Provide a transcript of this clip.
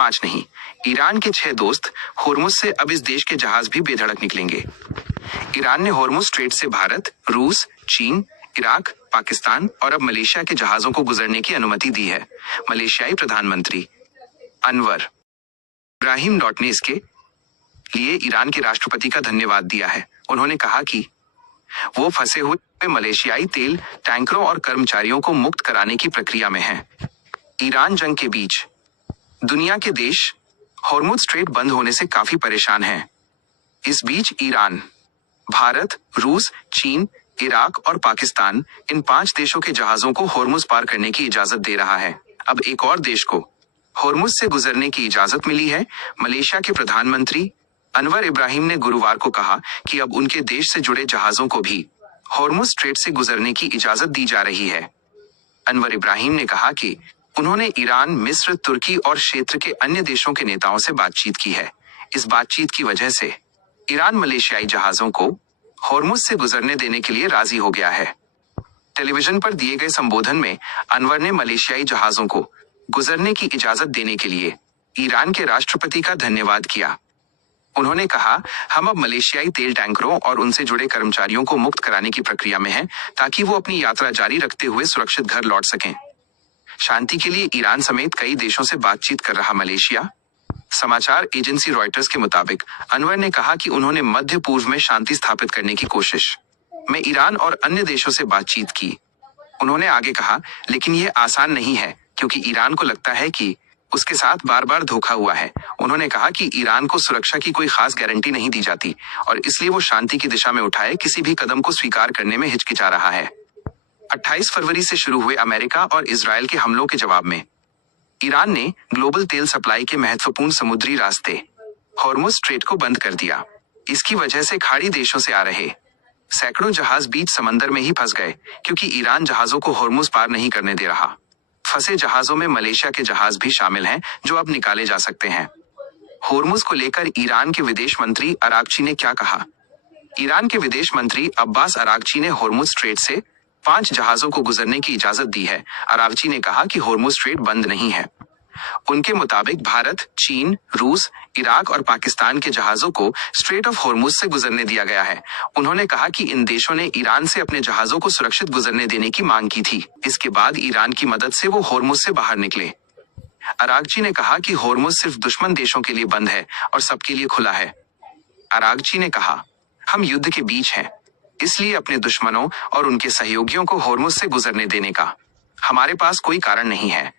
5 नहीं, ईरान के 6 दोस्त होर्मुज से अब इस देश के जहाज भी बेधड़क निकलेंगे। ईरान ने होर्मुज स्ट्रेट से भारत, रूस, चीन, इराक, पाकिस्तान और अब मलेशिया के जहाजों को गुजरने की अनुमति दी है। मलेशियाई प्रधानमंत्री अनवर इब्राहिम ने इसके लिए ईरान के राष्ट्रपति का धन्यवाद दिया है। उन्होंने कहा कि वो फंसे हुए मलेशियाई तेल टैंकरों और कर्मचारियों को मुक्त कराने की प्रक्रिया में हैं। ईरान जंग के बीच दुनिया के देश होर्मुज स्ट्रेट बंद होने से काफी परेशान हैं। इस बीच ईरान, भारत, रूस, चीन, इराक और पाकिस्तान इन 5 देशों के जहाजों को होर्मुज पार करने की इजाजत दे रहा है। अब एक और देश को होर्मुज से गुजरने की इजाजत मिली है। मलेशिया के प्रधानमंत्री अनवर इब्राहिम ने गुरुवार को कहा कि अब उनके देश से जुड़े जहाजों को भी होर्मुज स्ट्रेट से गुजरने की इजाजत दी जा रही है। अनवर इब्राहिम ने कहा कि उन्होंने ईरान, मिस्र, तुर्की और क्षेत्र के अन्य देशों के नेताओं से बातचीत की है। इस बातचीत की वजह से ईरान मलेशियाई जहाजों को होर्मुज से गुजरने देने के लिए राजी हो गया है। टेलीविजन पर दिए गए संबोधन में अनवर ने मलेशियाई जहाजों को गुजरने की इजाजत देने के लिए ईरान के राष्ट्रपति का धन्यवाद किया। उन्होंने कहा, हम अब मलेशियाई तेल टैंकरों और उनसे जुड़े कर्मचारियों को मुक्त कराने की प्रक्रिया में हैं, ताकि वो अपनी यात्रा जारी रखते हुए सुरक्षित घर लौट सकें। शांति के लिए ईरान समेत कई देशों से बातचीत कर रहा मलेशिया। समाचार एजेंसी रॉयटर्स के मुताबिक अनवर ने कहा कि उन्होंने मध्य पूर्व में शांति स्थापित करने की कोशिश में ईरान और अन्य देशों से बातचीत की। उन्होंने आगे कहा, लेकिन यह आसान नहीं है क्योंकि ईरान को लगता है कि उसके साथ बार बार धोखा हुआ है। उन्होंने कहा कि ईरान को सुरक्षा की कोई खास गारंटी नहीं दी जाती और इसलिए वो शांति की दिशा में उठाए किसी भी कदम को स्वीकार करने में हिचकिचा रहा है। 28 फरवरी से शुरू हुए अमेरिका और इजरायल के हमलों के जवाब में ईरान ने ग्लोबल तेल सप्लाई के महत्वपूर्ण समुद्री रास्ते होर्मुज स्ट्रेट को बंद कर दिया। इसकी वजह से खाड़ी देशों से आ रहे सैकड़ों जहाज बीच समंदर में ही फंस गए क्योंकि ईरान जहाजों को होर्मुज पार नहीं करने दे रहा। फंसे जहाजों में मलेशिया के जहाज भी शामिल हैं जो अब निकाले जा सकते हैं। होर्मुज को लेकर ईरान के विदेश मंत्री अरागची ने क्या कहा? ईरान के विदेश मंत्री अब्बास अरागची ने होर्मुज स्ट्रेट से 5 जहाजों को गुजरने की इजाजत दी है। अरागची ने कहा कि होर्मुज स्ट्रेट बंद नहीं है। उनके मुताबिक भारत, चीन, रूस, इराक और पाकिस्तान के जहाजों को स्ट्रेट ऑफ होर्मुज से गुजरने दिया गया है। उन्होंने कहा कि इन देशों ने ईरान से अपने जहाजों को सुरक्षित गुजरने देने की मांग की थी। इसके बाद ईरान की मदद से वो होर्मुज से बाहर निकले। अरागची ने कहा कि होर्मुज सिर्फ दुश्मन देशों के लिए बंद है और सबके लिए खुला है। अरागची ने कहा, हम युद्ध के बीच हैं, इसलिए अपने दुश्मनों और उनके सहयोगियों को होर्मुज से गुजरने देने का हमारे पास कोई कारण नहीं है।